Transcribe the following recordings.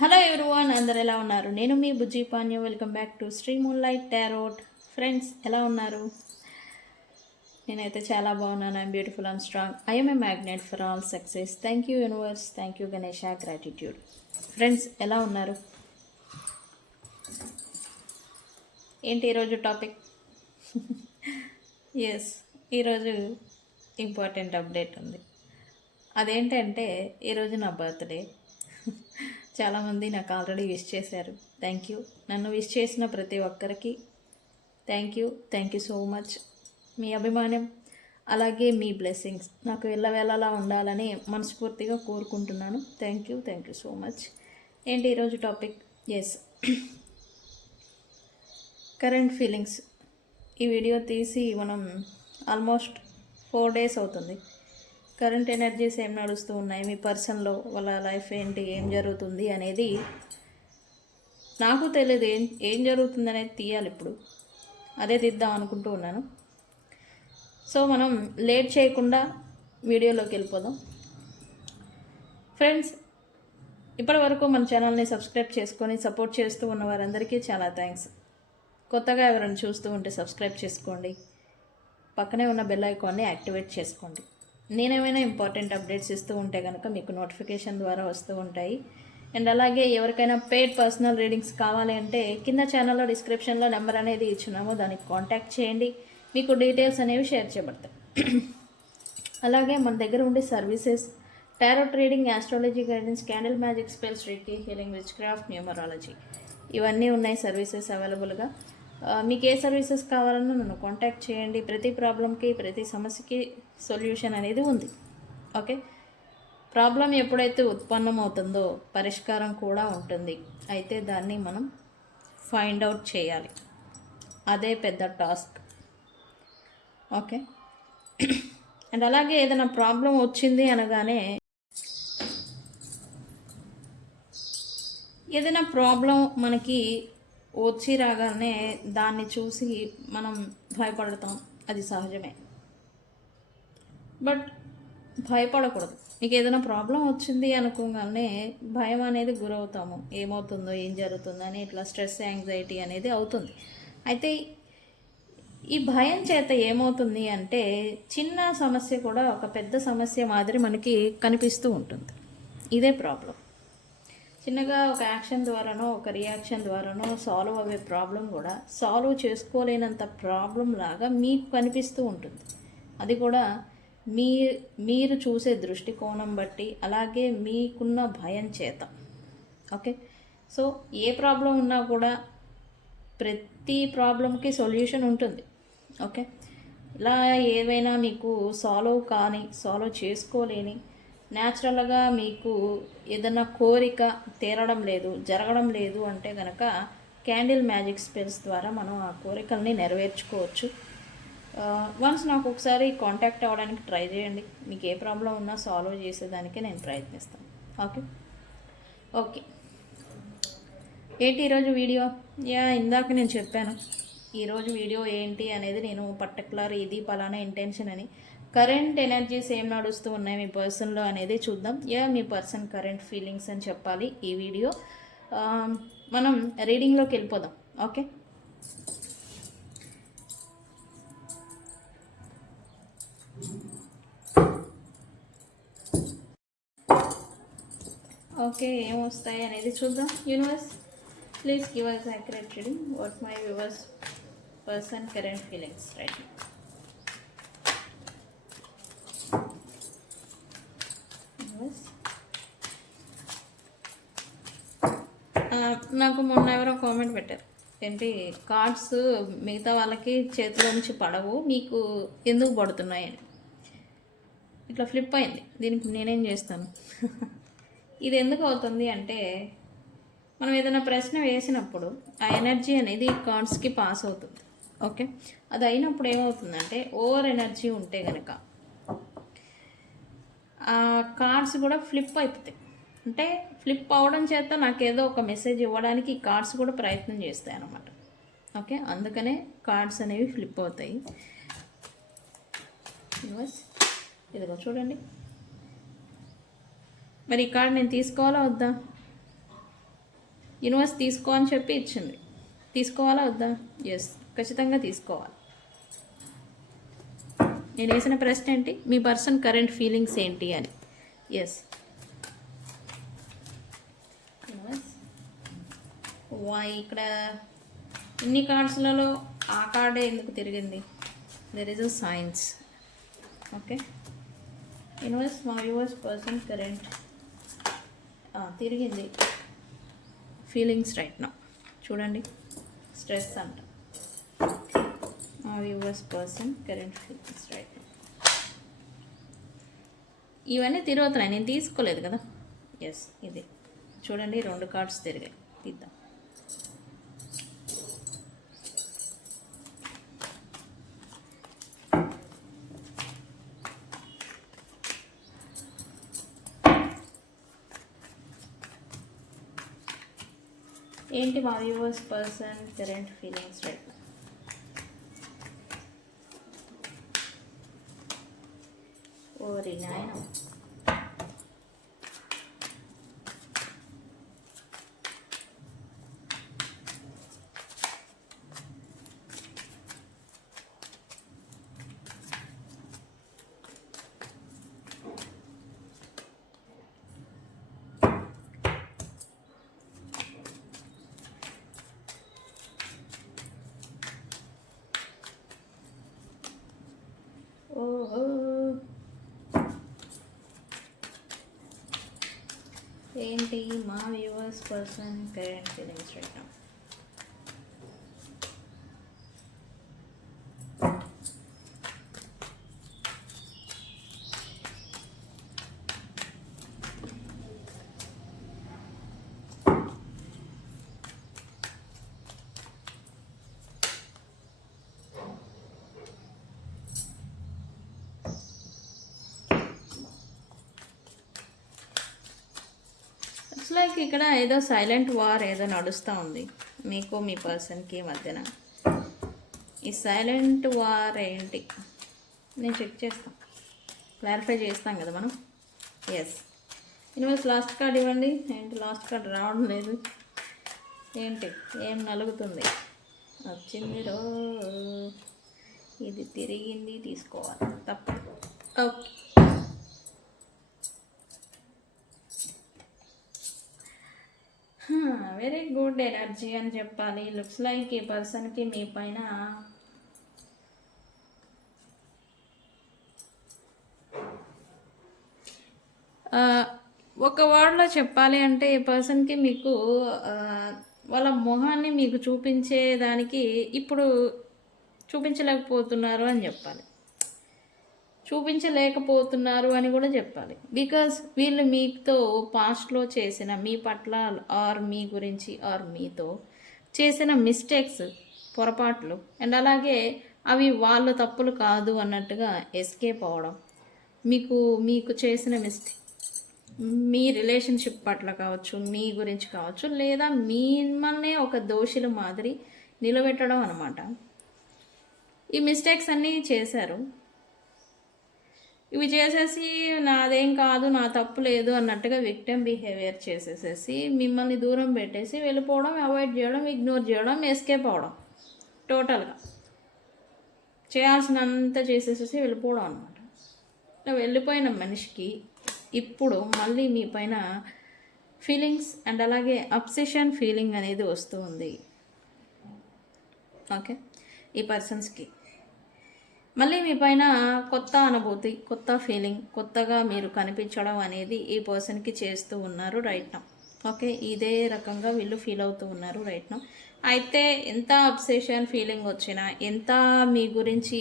Hello everyone, అందరు ఎలా ఉన్నారు? నేను మీ Bujji Panyu. Welcome back to Shri moonlight tarot. Friends, ఎలా ఉన్నారు? నేనైతే చాలా బాగున్నాను. I'm beautiful and strong. I'm a magnet for all success. Thank you universe, thank you Ganesha, gratitude. Friends, ఎలా ఉన్నారు? ఏంటి ఈరోజు టాపిక్? ఎస్, ఈరోజు ఇంపార్టెంట్ అప్డేట్ ఉంది. అదేంటంటే ఈరోజు నా బర్త్డే. చాలామంది నాకు ఆల్రెడీ విష్ చేశారు. Thank you. నన్ను విష్ చేసిన ప్రతి ఒక్కరికి థ్యాంక్ యూ సో మచ్. మీ అభిమానం అలాగే మీ బ్లెస్సింగ్స్ నాకు వెళ్ళవేళలా ఉండాలని మనస్ఫూర్తిగా కోరుకుంటున్నాను. Thank you so much. ఏంటి ఈరోజు టాపిక్? Yes, current feelings. ఈ వీడియో తీసి మనం ఆల్మోస్ట్ 4 days అవుతుంది. కరెంట్ ఎనర్జీస్ ఏం నడుస్తూ ఉన్నాయి, మీ పర్సన్లో వాళ్ళ లైఫ్ ఏంటి, ఏం జరుగుతుంది అనేది నాకు తెలియదు. ఏం జరుగుతుంది అనేది తీయాలి. ఇప్పుడు అదే తీద్దాం అనుకుంటూ ఉన్నాను. సో మనం లేట్ చేయకుండా వీడియోలోకి వెళ్ళిపోదాం. ఫ్రెండ్స్, ఇప్పటి వరకు మన ఛానల్ని సబ్స్క్రైబ్ చేసుకొని సపోర్ట్ చేస్తూ ఉన్న వారందరికీ చాలా థ్యాంక్స్. కొత్తగా ఎవరైనా చూస్తూ ఉంటే సబ్స్క్రైబ్ చేసుకోండి. పక్కనే ఉన్న బెల్ ఐకాన్ని యాక్టివేట్ చేసుకోండి. నేనేమైనా ఇంపార్టెంట్ అప్డేట్స్ ఇస్తూ ఉంటే కనుక మీకు నోటిఫికేషన్ ద్వారా వస్తూ ఉంటాయి. అండ్ అలాగే ఎవరికైనా పెయిడ్ పర్సనల్ రీడింగ్స్ కావాలి అంటే కింద ఛానల్లో డిస్క్రిప్షన్లో నెంబర్ అనేది ఇచ్చున్నాము, దానికి కాంటాక్ట్ చేయండి. మీకు డీటెయిల్స్ అనేవి షేర్ చేయబడతాయి. అలాగే మన దగ్గర ఉండే services tarot reading, astrology guidance, candle magic spells, reiki, healing, witchcraft, numerology ఇవన్నీ ఉన్నాయి సర్వీసెస్ అవైలబుల్గా. మీకు ఏ సర్వీసెస్ కావాలన్నా నన్ను కాంటాక్ట్ చేయండి. ప్రతి ప్రాబ్లంకి, ప్రతి సమస్యకి సొల్యూషన్ అనేది ఉంది. ఓకే, ప్రాబ్లం ఎప్పుడైతే ఉత్పన్నమవుతుందో పరిష్కారం కూడా ఉంటుంది. అయితే దాన్ని మనం ఫైండ్ అవుట్ చేయాలి. అదే పెద్ద టాస్క్. ఓకే, అండ్ అలాగే ఏదైనా ప్రాబ్లం వచ్చింది అనగానే, ఏదైనా ప్రాబ్లం మనకి వచ్చి రాగానే దాన్ని చూసి మనం భయపడతాం, అది సహజమే. బట్ భయపడకూడదు. మీకు ఏదైనా ప్రాబ్లం వచ్చింది అనుకోగానే భయం అనేది గురవుతాము. ఏమవుతుందో, ఏం జరుగుతుందో అని ఇట్లా స్ట్రెస్, యాంగ్జైటీ అనేది అవుతుంది. అయితే ఈ భయం చేత ఏమవుతుంది అంటే చిన్న సమస్య కూడా ఒక పెద్ద సమస్య మాదిరి మనకి కనిపిస్తూ ఉంటుంది. ఇదే ప్రాబ్లం. చిన్నగా ఒక యాక్షన్ ద్వారానో ఒక రియాక్షన్ ద్వారానో సాల్వ్ అయ్యే ప్రాబ్లం కూడా సాల్వ్ చేసుకోలేనంత ప్రాబ్లం లాగా మీకు కనిపిస్తూ ఉంటుంది. అది కూడా మీరు చూసే దృష్టికోణం బట్టి, అలాగే మీకున్న భయం చేత. ఓకే, సో ఏ ప్రాబ్లం ఉన్నా కూడా ప్రతి ప్రాబ్లంకి సొల్యూషన్ ఉంటుంది. ఓకే, ఇలా ఏవైనా మీకు సాల్వ్ చేసుకోలేని, న్యాచురల్గా మీకు ఏదైనా కోరిక తీరడం లేదు, జరగడం లేదు అంటే కనుక క్యాండిల్ మ్యాజిక్ స్పెల్స్ ద్వారా మనం ఆ కోరికల్ని నెరవేర్చుకోవచ్చు. వన్స్ నాకు ఒకసారి కాంటాక్ట్ అవ్వడానికి ట్రై చేయండి. మీకు ఏ ప్రాబ్లం ఉన్నా సాల్వ్ చేసేదానికి నేను ప్రయత్నిస్తాను. ఓకే, ఏంటి ఈరోజు వీడియో? ఇందాక నేను చెప్పాను ఈరోజు వీడియో ఏంటి అనేది. నేను పర్టికులర్ ఇది పలానా ఇంటెన్షన్ అని. కరెంట్ ఎనర్జీస్ ఏం నడుస్తూ ఉన్నాయి మీ పర్సన్లో అనేది చూద్దాం. మీ పర్సన్ కరెంట్ ఫీలింగ్స్ అని చెప్పాలి ఈ వీడియో. మనం రీడింగ్లోకి వెళ్ళిపోదాం. ఓకే, ఏమొస్తాయి అనేది చూద్దాం. Universe, please give us accurate reading what my viewers person current feelings right now. నాకు మొన్న ఎవరో కామెంట్ పెట్టారు, ఏంటి కార్డ్స్ మిగతా వాళ్ళకి చేతిలో నుంచి పడవు, నీకు ఎందుకు పడుతున్నాయని. ఇట్లా ఫ్లిప్ అయింది. దీనికి నేనేం చేస్తాను? ఇది ఎందుకు అవుతుంది అంటే, మనం ఏదైనా ప్రశ్న వేసినప్పుడు ఆ ఎనర్జీ అనేది కార్డ్స్కి పాస్ అవుతుంది. ఓకే, అది అయినప్పుడు ఏమవుతుందంటే ఓవర్ ఎనర్జీ ఉంటే కనుక ఆ కార్డ్స్ కూడా ఫ్లిప్ అయిపోతాయి. అంటే ఫ్లిప్ అవడం చేత నాకేదో ఒక మెసేజ్ ఇవ్వడానికి ఈ కార్డ్స్ కూడా ప్రయత్నం చేస్తాయి అన్నమాట. ఓకే, అందుకనే కార్డ్స్ అనేవి ఫ్లిప్ అవుతాయి. ఇదిగో చూడండి. మరి ఈ కార్డ్ నేను తీసుకోవాలా వద్దా? యూనివర్స్ తీసుకో అని చెప్పి ఇచ్చింది. తీసుకోవాలా వద్దా? ఎస్, ఖచ్చితంగా తీసుకోవాలి. నేను వేసిన ప్రశ్న ఏంటి? మీ పర్సన్ కరెంట్ ఫీలింగ్స్ ఏంటి అని. ఎస్, ఇక్కడ ఇన్ని కార్డ్స్లలో ఆ కార్డే ఎందుకు తిరిగింది? There is a science. Okay, universe మా యూవర్స్ పర్సన్ కరెంట్ తిరిగింది ఫీలింగ్స్ రైట్ నౌ. చూడండి, స్ట్రెస్ అంట. మా yours person current feelings right now. ఇవన్నీ తిరుగుతున్నాయి, నేను తీసుకోలేదు కదా. ఎస్, ఇది చూడండి, 2 కార్డ్స్ తిరిగాయి. తీద్దాం. ఏంటి మా viewers person current feelings right? ఓరి నాయన, ఓహో, ఏంటి మా viewers person current feelings right now? Like ఇక్కడ ఏదో సైలెంట్ వార్ ఏదో నడుస్తూ ఉంది మీకు మీ పర్సన్కి మధ్యన. ఈ సైలెంట్ వార్ ఏంటి నేను చెక్ చేస్తాను, క్లారిఫై చేస్తాం కదా మనం. ఎస్, యూనివర్స్ లాస్ట్ కార్డ్ ఇవ్వండి. ఏంటి లాస్ట్ కార్డ్ రావడం లేదు? ఏంటి, ఏం నలుగుతుంది? వచ్చింది రో, ఇది తిరిగింది, తీసుకోవాలి తప్ప. ఓకే, వెరీ గుడ్ ఎనర్జీ అని చెప్పాలి. లుక్స్ లైక్ ఈ పర్సన్కి మీ పైన ఒక వర్డ్లో చెప్పాలి అంటే ఈ పర్సన్కి మీకు వాళ్ళ మొహాన్ని మీకు చూపించేదానికి ఇప్పుడు చూపించలేకపోతున్నారు అని చెప్పాలి. చూపించలేకపోతున్నారు అని కూడా చెప్పాలి. బికాస్ వీళ్ళు మీతో పాస్ట్లో చేసిన మీ పట్ల ఆర్ మీ గురించి ఆర్ మీతో చేసిన మిస్టేక్స్, పొరపాట్లు అండ్ అలాగే అవి వాళ్ళ తప్పులు కాదు అన్నట్టుగా ఎస్కేప్ అవ్వడం, మీకు చేసిన మిస్టేక్ మీ రిలేషన్షిప్ పట్ల కావచ్చు, మీ గురించి కావచ్చు, లేదా మిమ్మల్ని ఒక దోషుల మాదిరి నిలబెట్టడం అన్నమాట. ఈ మిస్టేక్స్ అన్నీ చేశారు. ఇవి చేసేసి నాదేం కాదు, నా తప్పు లేదు అన్నట్టుగా విక్టిమ్ బిహేవియర్ చేసేసేసి మిమ్మల్ని దూరం పెట్టేసి వెళ్ళిపోవడం, అవాయిడ్ చేయడం, ఇగ్నోర్ చేయడం, ఎస్కేప్ అవ్వడం, టోటల్గా చేయాల్సినంత చేసేసేసి వెళ్ళిపోవడం అనమాట. వెళ్ళిపోయిన మనిషికి ఇప్పుడు మళ్ళీ మీ పైన ఫీలింగ్స్ అండ్ అలాగే అబ్సెషన్ ఫీలింగ్ అనేది వస్తూ ఉంది. ఓకే, ఈ పర్సన్స్కి మళ్ళీ మీ పైన కొత్త అనుభూతి, కొత్త ఫీలింగ్, కొత్తగా మీరు కనిపించడం అనేది ఈ పర్సన్కి చేస్తూ ఉన్నారు రైట్ నౌ. ఓకే, ఇదే రకంగా వీళ్ళు ఫీల్ అవుతూ ఉన్నారు రైట్ నౌ. అయితే ఎంత అబ్సెషన్ ఫీలింగ్ వచ్చినా, ఎంత మీ గురించి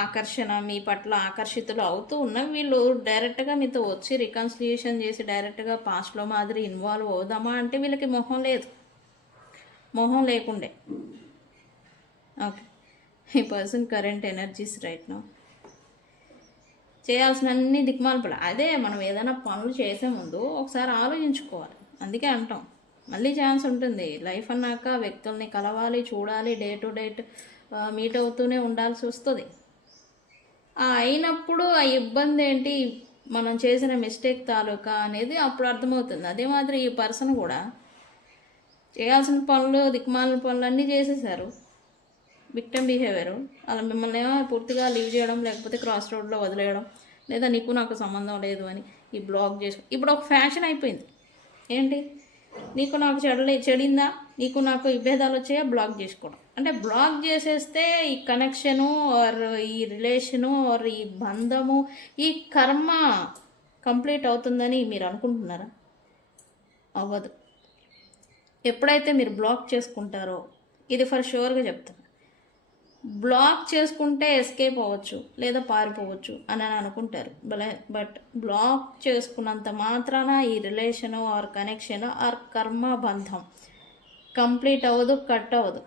ఆకర్షణ, మీ పట్ల ఆకర్షితులు అవుతూ ఉన్నా, వీళ్ళు డైరెక్ట్గా మీతో వచ్చి రికన్సిలియేషన్ చేసి డైరెక్ట్గా పాస్ట్లో మాదిరి ఇన్వాల్వ్ అవుదామా అంటే వీళ్ళకి మొహం లేదు, మొహం లేకుండే. ఓకే, ఈ person current energies right now చేయాల్సిన అన్ని దిక్మాలపడ. అదే మనం ఏదైనా పనులు చేసే ముందు ఒకసారి ఆలోచించుకోవాలి. అందుకే అంటాం మళ్ళీ ఛాన్స్ ఉంటుంది. లైఫ్ అన్నాక వ్యక్తుల్ని కలవాలి, చూడాలి, డే టు డేట్ మీట్ అవుతూనే ఉండాల్సి వస్తుంది. అయినప్పుడు ఆ ఇబ్బంది ఏంటి, మనం చేసిన మిస్టేక్ తాలూకా అనేది అప్పుడు అర్థమవుతుంది. అదే మాదిరి ఈ పర్సన్ కూడా చేయాల్సిన పనులు దిక్కుమాలిన పనులు అన్నీ చేసేసారు. Victim behaviour. అలా మిమ్మల్ని ఏమో పూర్తిగా లీవ్ చేయడం, లేకపోతే క్రాస్ రోడ్లో వదిలేయడం, లేదా నీకు నాకు సంబంధం లేదు అని ఈ బ్లాక్ చేసి ఇప్పుడు ఒక ఫ్యాషన్ అయిపోయింది. ఏంటి, నీకు నాకు చెడిందా, నీకు నాకు విభేదాలు వచ్చాయా, బ్లాక్ చేసుకోవడం. అంటే బ్లాక్ చేసేస్తే ఈ కనెక్షను ఆర్ ఈ రిలేషను ఆర్ ఈ బంధము ఈ కర్మ కంప్లీట్ అవుతుందని మీరు అనుకుంటున్నారా? అవ్వదు. ఎప్పుడైతే మీరు బ్లాక్ చేసుకుంటారో, ఇది ఫర్ షూర్గా చెప్తాను, బ్లాక్ చేసుకుంటే ఎస్కేప్ అవ్వచ్చు లేదా పారిపోవచ్చు అని అనుకుంటారు. బట్ బ్లాక్ చేసుకున్నంత మాత్రాన ఈ రిలేషను ఆర్ కనెక్షన్ ఆర్ కర్మ బంధం కంప్లీట్ అవ్వదు, కట్ అవ్వదు.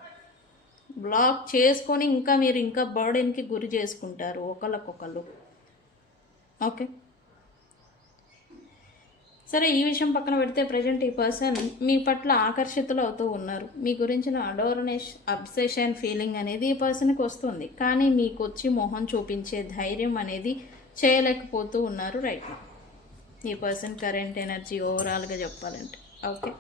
బ్లాక్ చేసుకొని ఇంకా మీరు ఇంకా బర్డెన్కి గురి చేసుకుంటారు ఒకళ్ళకొకళ్ళు. ఓకే, సరే ఈ విషయం పక్కన పెడితే ప్రజెంట్ ఈ పర్సన్ మీ పట్ల ఆకర్షితులు అవుతూ ఉన్నారు. మీ గురించిన అడోర్నెస్, అబ్సెషన్ ఫీలింగ్ అనేది ఈ పర్సన్కి వస్తుంది. కానీ మీకు వచ్చి మొహం చూపించే ధైర్యం అనేది చేయలేకపోతూ ఉన్నారు రైట్ నౌ. ఈ పర్సన్ కరెంట్ ఎనర్జీ ఓవరాల్గా చెప్పాలంటే. ఓకే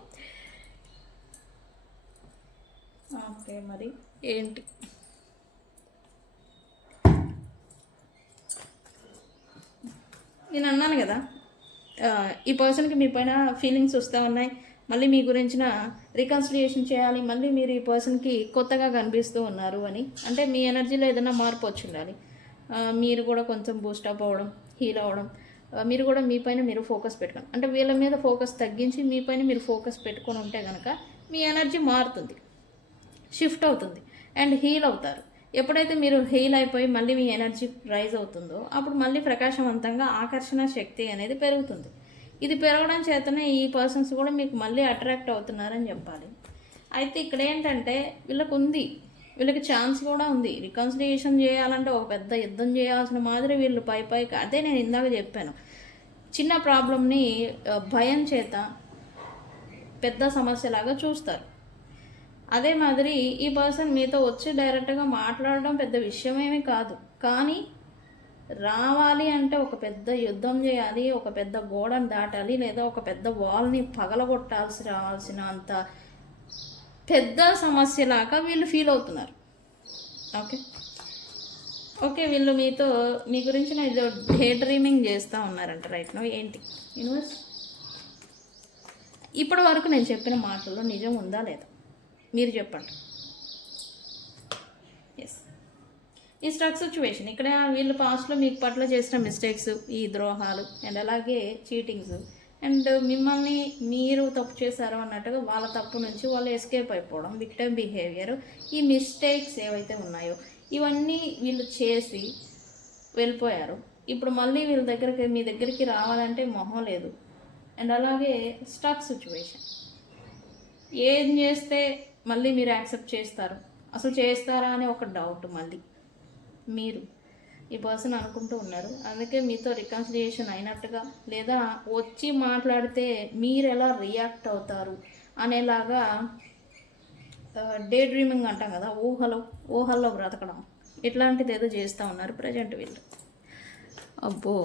ఓకే మరి ఏంటి, నేను అన్నాను కదా ఈ పర్సన్కి మీ పైన ఫీలింగ్స్ వస్తూ ఉన్నాయి, మళ్ళీ మీ గురించిన రికన్సిలియేషన్ చేయాలి, మళ్ళీ మీరు ఈ పర్సన్కి కొత్తగా కనిపిస్తూ ఉన్నారు అని. అంటే మీ ఎనర్జీలో ఏదైనా మార్పు వచ్చి ఉండాలి. మీరు కూడా కొంచెం బూస్టప్ అవ్వడం, హీల్ అవ్వడం, మీరు కూడా మీ పైన మీరు ఫోకస్ పెట్టుకోండి. అంటే వీళ్ళ మీద ఫోకస్ తగ్గించి మీ పైన మీరు ఫోకస్ పెట్టుకొని ఉంటే కనుక మీ ఎనర్జీ మారుతుంది, షిఫ్ట్ అవుతుంది అండ్ హీల్ అవుతారు. ఎప్పుడైతే మీరు హీల్ అయిపోయి మళ్ళీ మీ ఎనర్జీ రైజ్ అవుతుందో అప్పుడు మళ్ళీ ప్రకాశవంతంగా ఆకర్షణ శక్తి అనేది పెరుగుతుంది. ఇది పెరగడం చేతనే ఈ పర్సన్స్ కూడా మీకు మళ్ళీ అట్రాక్ట్ అవుతున్నారని చెప్పాలి. అయితే ఇక్కడ ఏంటంటే వీళ్ళకి ఛాన్స్ కూడా ఉంది. రికన్సిలియేషన్ చేయాలంటే ఒక పెద్ద యుద్ధం చేయాల్సిన మాదిరి వీళ్ళు పైకి అదే నేను ఇందాక చెప్పాను, చిన్న ప్రాబ్లంని భయం చేత పెద్ద సమస్యలాగా చూస్తారు. అదే మాదిరి ఈ పర్సన్ మీతో వచ్చి డైరెక్ట్గా మాట్లాడడం పెద్ద విషయమేమీ కాదు. కానీ రావాలి అంటే ఒక పెద్ద యుద్ధం చేయాలి, ఒక పెద్ద గోడను దాటాలి, లేదా ఒక పెద్ద వాల్ని రావాల్సిన అంత పెద్ద సమస్యలాగా వీళ్ళు ఫీల్ అవుతున్నారు. ఓకే వీళ్ళు మీ గురించి ఏదో డే డ్రీమింగ్ చేస్తూ ఉన్నారంట రైట్ నో. ఏంటి యూనివర్స్, ఇప్పటి వరకు నేను చెప్పిన మాటల్లో నిజం ఉందా లేదా మీరు చెప్పండి. ఎస్, ఈ స్ట్రక్ సిచ్యువేషన్ ఇక్కడ వీళ్ళు పాస్ట్లో మీకు పట్ల చేసిన మిస్టేక్స్, ఈ ద్రోహాలు అండ్ అలాగే చీటింగ్స్ అండ్ మిమ్మల్ని మీరు తప్పు చేశారు అన్నట్టుగా వాళ్ళ తప్పు నుంచి వాళ్ళు ఎస్కేప్ అయిపోవడం, విక్టిమ్ బిహేవియర్, ఈ మిస్టేక్స్ ఏవైతే ఉన్నాయో ఇవన్నీ వీళ్ళు చేసి వెళ్ళిపోయారు. ఇప్పుడు మళ్ళీ మీ దగ్గరికి రావాలంటే మొహం లేదు అండ్ అలాగే స్ట్రక్ సిచ్యువేషన్. ఏం చేస్తే మళ్ళీ మీరు యాక్సెప్ట్ చేస్తారు, అసలు చేస్తారా అనే ఒక డౌట్ మళ్ళీ ఈ పర్సన్ అనుకుంటూ ఉన్నారు. అందుకే మీతో రికన్సిలియేషన్ అయినట్టుగా లేదా వచ్చి మాట్లాడితే మీరు ఎలా రియాక్ట్ అవుతారు అనేలాగా డే డ్రీమింగ్ అంటాం కదా, ఊహల్లో బ్రతకడం, ఇట్లాంటిది ఏదో చేస్తూ ఉన్నారు ప్రజెంట్ వీళ్ళు. అబ్బో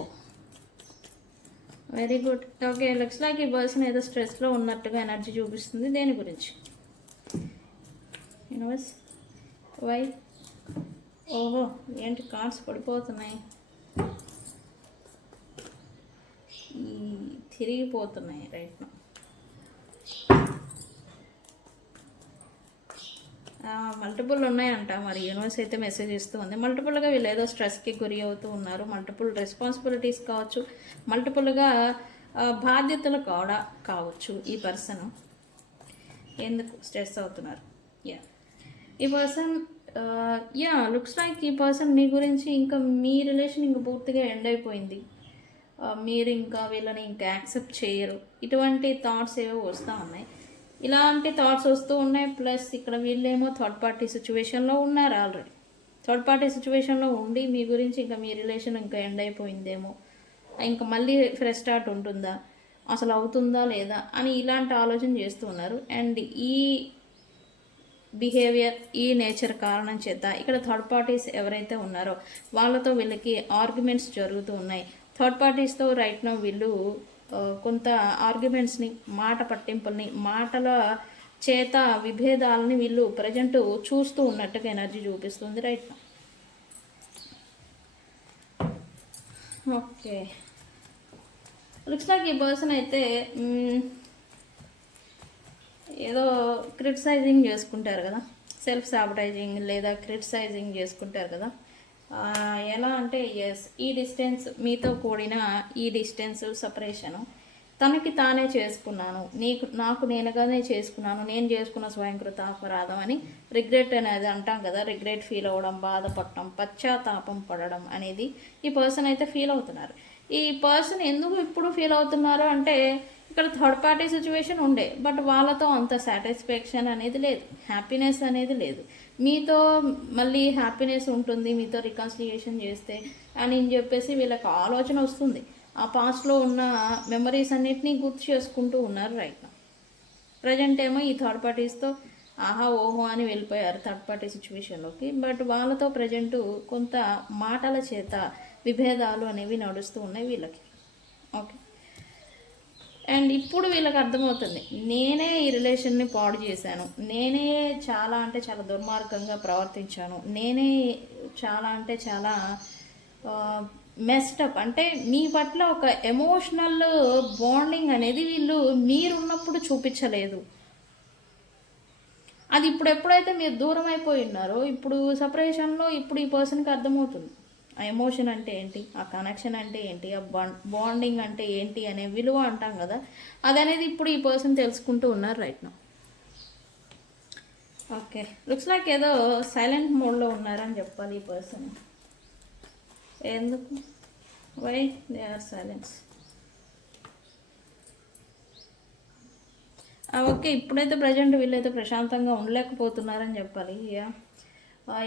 very good. Okay looks like ఈ పర్సన్ ఏదో స్ట్రెస్లో ఉన్నట్టుగా ఎనర్జీ చూపిస్తుంది. దేని గురించి యూనివర్స్, వై? ఓహో ఏంటి కార్డ్స్ పడిపోతున్నాయి, తిరిగిపోతున్నాయి రైట్ నో. మల్టిపుల్ ఉన్నాయంట. మరి యూనివర్స్ అయితే మెసేజ్ ఇస్తూ ఉంది మల్టిపుల్గా వీళ్ళు ఏదో స్ట్రెస్కి గురి అవుతూ ఉన్నారు. మల్టిపుల్ రెస్పాన్సిబిలిటీస్ కావచ్చు, మల్టిపుల్గా బాధ్యతలు కూడా కావచ్చు. ఈ పర్సన్ ఎందుకు స్ట్రెస్ అవుతున్నారు? ఈ పర్సన్ లుక్స్ లైక్ ఈ పర్సన్ మీ గురించి ఇంకా మీ రిలేషన్ ఇంకా పూర్తిగా ఎండ్ అయిపోయింది, మీరు ఇంకా వీళ్ళని ఇంకా యాక్సెప్ట్ చేయరు, ఇటువంటి థాట్స్ ఏవో వస్తూ ఉన్నాయి. ఇలాంటి థాట్స్ వస్తూ ఉన్నాయి. ప్లస్ ఇక్కడ వీళ్ళేమో థర్డ్ పార్టీ సిచ్యువేషన్లో ఉన్నారు. ఆల్రెడీ థర్డ్ పార్టీ సిచ్యువేషన్లో ఉండి మీ గురించి ఇంకా మీ రిలేషన్ ఇంకా ఎండ్ అయిపోయిందేమో, ఇంకా మళ్ళీ ఫ్రెష్ స్టార్ట్ ఉంటుందా, అసలు అవుతుందా లేదా అని ఇలాంటి ఆలోచన చేస్తూ ఉన్నారు. అండ్ ఈ బిహేవియర్, ఈ నేచర్ కారణం చేత ఇక్కడ థర్డ్ పార్టీస్ ఎవరైతే ఉన్నారో వాళ్ళతో వీళ్ళకి ఆర్గ్యుమెంట్స్ జరుగుతూ ఉన్నాయి. థర్డ్ పార్టీస్తో రైట్ నో వీళ్ళు కొంత ఆర్గ్యుమెంట్స్ని, మాట పట్టింపుల్ని, మాటల చేత విభేదాలని వీళ్ళు ప్రజెంట్ చూస్తూ ఉన్నట్టుగా ఎనర్జీ చూపిస్తుంది రైట్. ఓకే, లుక్స్ లైక్ ఈ పర్సన్ అయితే ఏదో క్రిటిసైజింగ్ చేసుకుంటారు కదా, సెల్ఫ్ సాబటైజింగ్ లేదా క్రిటిసైజింగ్ చేసుకుంటారు కదా. ఎలా అంటే ఎస్, ఈ డిస్టెన్స్ మీతో కూడిన ఈ డిస్టెన్స్ సపరేషను తనకి తానే చేసుకున్నాను, నాకు నేనుగానే చేసుకున్నాను, నేను చేసుకున్న స్వయంకృత అపరాధం అని రిగ్రెట్ అనేది అంటాం కదా. రిగ్రెట్ ఫీల్ అవ్వడం, బాధపడటం, పశ్చాత్తాపం పడడం అనేది ఈ పర్సన్ అయితే ఫీల్ అవుతున్నారు. ఈ పర్సన్ ఎందుకు ఇప్పుడు ఫీల్ అవుతున్నారు అంటే ఇక్కడ థర్డ్ పార్టీ సిచ్యువేషన్ ఉండే, బట్ వాళ్ళతో అంత సాటిస్ఫాక్షన్ అనేది లేదు, హ్యాపీనెస్ అనేది లేదు. మీతో మళ్ళీ హ్యాపీనెస్ ఉంటుంది మీతో రికన్సిలియేషన్ చేస్తే అని చెప్పేసి వీళ్ళకి ఆలోచన వస్తుంది. ఆ పాస్ట్లో ఉన్న మెమరీస్ అన్నిటినీ గుర్తు చేసుకుంటూ ఉన్నారు రైట్ నా. ప్రజెంట్ ఏమో ఈ థర్డ్ పార్టీస్తో ఆహా ఓహో అని వెళ్ళిపోయారు థర్డ్ పార్టీ సిచ్యువేషన్లోకి, బట్ వాళ్ళతో ప్రజెంట్ కొంత మాటల చేత విభేదాలు అనేవి నడుస్తూ ఉన్నాయి వీళ్ళకి. ఓకే, అండ్ ఇప్పుడు వీళ్ళకి అర్థమవుతుంది నేనే ఈ రిలేషన్ని పాడు చేశాను, నేనే చాలా అంటే చాలా దుర్మార్గంగా ప్రవర్తించాను, నేనే చాలా అంటే చాలా మెస్టప్, అంటే మీ పట్ల ఒక ఎమోషనల్ బాండింగ్ అనేది వీళ్ళు మీరున్నప్పుడు చూపించలేదు. అది ఇప్పుడు ఎప్పుడైతే మీరు దూరం అయిపోయి ఉన్నారో, ఇప్పుడు సపరేషన్లో ఇప్పుడు ఈ పర్సన్కి అర్థమవుతుంది ఆ ఎమోషన్ అంటే ఏంటి, ఆ కనెక్షన్ అంటే ఏంటి, ఆ బాండింగ్ అంటే ఏంటి అనే విలువ అంటాం కదా, అదనేది ఇప్పుడు ఈ పర్సన్ తెలుసుకుంటూ ఉన్నారు right now. Okay, looks like ఏదో సైలెంట్ మోడ్లో ఉన్నారని చెప్పాలి ఈ పర్సన్. ఎందుకు, why they are silence? Okay, ఇప్పుడైతే ప్రజెంట్ వీళ్ళైతే ప్రశాంతంగా ఉండలేకపోతున్నారని చెప్పాలి.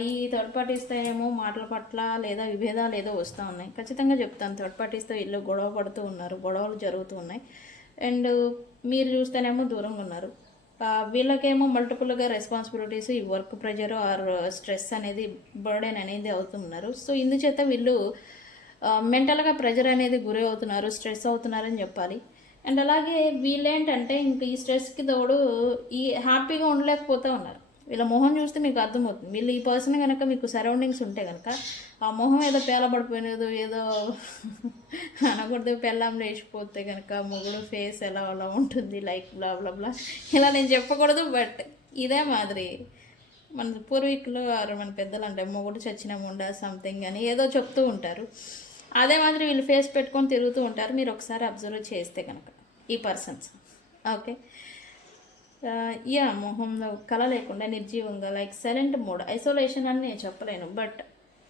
ఈ థర్డ్ పార్టీస్తో ఏమో మాటల పట్ల లేదా విభేదాలు ఏదో వస్తూ ఉన్నాయి. ఖచ్చితంగా చెప్తాను, థర్డ్ పార్టీస్తో వీళ్ళు గొడవ పడుతూ ఉన్నారు, గొడవలు జరుగుతూ ఉన్నాయి. అండ్ మీరు చూస్తేనేమో దూరంగా ఉన్నారు. వీళ్ళకేమో మల్టిపుల్గా రెస్పాన్సిబిలిటీస్, ఈ వర్క్ ప్రెజర్ ఆర్ స్ట్రెస్ అనేది బర్డెన్ అనేది అవుతున్నారు. సో ఇందుచేత వీళ్ళు మెంటల్గా ప్రెజర్ అనేది గురి అవుతున్నారు, స్ట్రెస్ అవుతున్నారని చెప్పాలి. అండ్ అలాగే వీళ్ళేంటంటే ఇంక ఈ స్ట్రెస్కి తోడు ఈ హ్యాపీగా ఉండలేకపోతూ ఉన్నారు. వీళ్ళ మొహం చూస్తే మీకు అర్థమవుతుంది. వీళ్ళు ఈ పర్సన్ కనుక మీకు సరౌండింగ్స్ ఉంటే కనుక ఆ మొహం ఏదో పేలబడిపోయినదో ఏదో అనకూడదు, పెళ్ళాం లేచిపోతే కనుక మొగుడు ఫేస్ ఎలా అలా ఉంటుంది లైక్ బ్లా బ్లా బ్లా, ఇలా నేను చెప్పకూడదు, బట్ ఇదే మాదిరి మన పూర్వీకులు మన పెద్దలు అంటే మొగుడు చచ్చిన ముండా సంథింగ్ అని ఏదో చెప్తూ ఉంటారు. అదే మాదిరి వీళ్ళు ఫేస్ పెట్టుకొని తిరుగుతూ ఉంటారు. మీరు ఒకసారి అబ్జర్వ్ చేస్తే కనుక ఈ పర్సన్స్. ఓకే, మొహంలో కళ లేకుండా నిర్జీవంగా లైక్ సైలెంట్ మోడ్, ఐసోలేషన్ అని నేను చెప్పలేను, బట్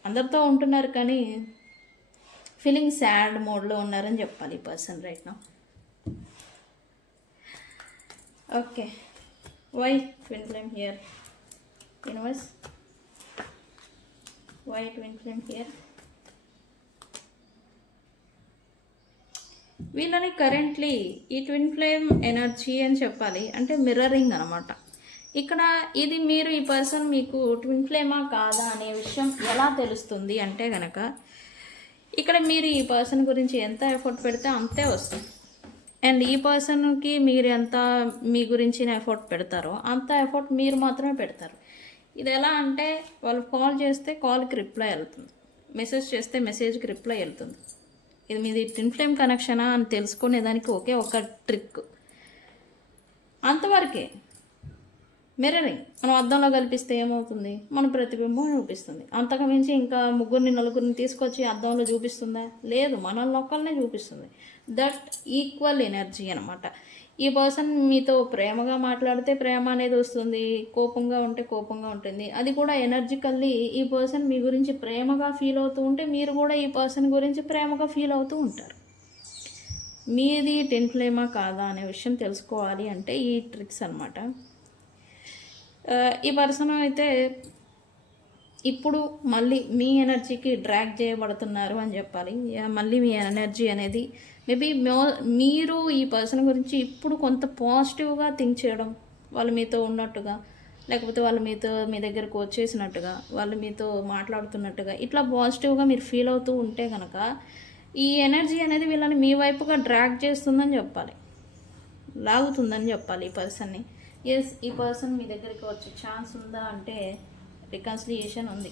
అందరితో ఉంటున్నారు కానీ ఫీలింగ్ సాడ్ మోడ్లో ఉన్నారని చెప్పాలి ఈ person right now. Okay, why twin flame here universe, why twin flame here? వీళ్ళని కరెంట్లీ ఈ ట్విన్ ఫ్లేమ్ ఎనర్జీ అని చెప్పాలి, అంటే మిర్రరింగ్ అనమాట. ఇక్కడ ఇది మీరు ఈ పర్సన్ మీకు ట్విన్ ఫ్లేమా కాదా అనే విషయం ఎలా తెలుస్తుంది అంటే కనుక ఇక్కడ మీరు ఈ పర్సన్ గురించి ఎంత ఎఫర్ట్ పెడితే అంతే వస్తుంది. అండ్ ఈ పర్సన్కి మీరు ఎంత మీ గురించి ఎఫర్ట్ పెడతారో అంత ఎఫర్ట్ మీరు మాత్రమే పెడతారు. ఇది ఎలా అంటే వాళ్ళు కాల్ చేస్తే కాల్కి రిప్లై వెళ్తుంది, మెసేజ్ చేస్తే మెసేజ్కి రిప్లై వెళ్తుంది. ఇది మీది ట్విన్ ఫ్లేమ్ కనెక్షనా అని తెలుసుకునేదానికి ఒకే ఒక ట్రిక్, అంతవరకే. మిర్రరింగ్ మనం అద్దంలో కల్పిస్తే ఏమవుతుంది, మన ప్రతిబింబం చూపిస్తుంది. అంతకు మించి ఇంకా ముగ్గురిని నలుగురిని తీసుకొచ్చి అద్దంలో చూపిస్తుందా? లేదు, మనల్ని ఒక్కళ్ళనే చూపిస్తుంది. దట్ ఈక్వల్ ఎనర్జీ అనమాట. ఈ పర్సన్ మీతో ప్రేమగా మాట్లాడితే ప్రేమ అనేది వస్తుంది, కోపంగా ఉంటే కోపంగా ఉంటుంది. అది కూడా ఎనర్జికల్లీ ఈ పర్సన్ మీ గురించి ప్రేమగా ఫీల్ అవుతూ ఉంటే మీరు కూడా ఈ పర్సన్ గురించి ప్రేమగా ఫీల్ అవుతూ ఉంటారు. మీది ట్విన్ ఫ్లేమా కాదా అనే విషయం తెలుసుకోవాలి అంటే ఈ ట్రిక్స్ అనమాట. ఈ పర్సన్ అయితే ఇప్పుడు మళ్ళీ మీ ఎనర్జీకి డ్రాగ్ చేయబడుతున్నారు అని చెప్పాలి. మళ్ళీ మీ ఎనర్జీ అనేది మేబీ మీరు ఈ పర్సన్ గురించి ఇప్పుడు కొంత పాజిటివ్గా థింక్ చేయడం, వాళ్ళు మీతో ఉన్నట్టుగా, లేకపోతే వాళ్ళు మీ దగ్గరకు వచ్చేసినట్టుగా, వాళ్ళు మీతో మాట్లాడుతున్నట్టుగా ఇట్లా పాజిటివ్గా మీరు ఫీల్ అవుతూ ఉంటే కనుక ఈ ఎనర్జీ అనేది వీళ్ళని మీ వైపుగా డ్రాగ్ చేస్తుందని చెప్పాలి, లాగుతుందని చెప్పాలి ఈ పర్సన్ని. ఎస్, ఈ పర్సన్ మీ దగ్గరికి వచ్చే ఛాన్స్ ఉందా అంటే రికన్సిలియేషన్ ఉంది.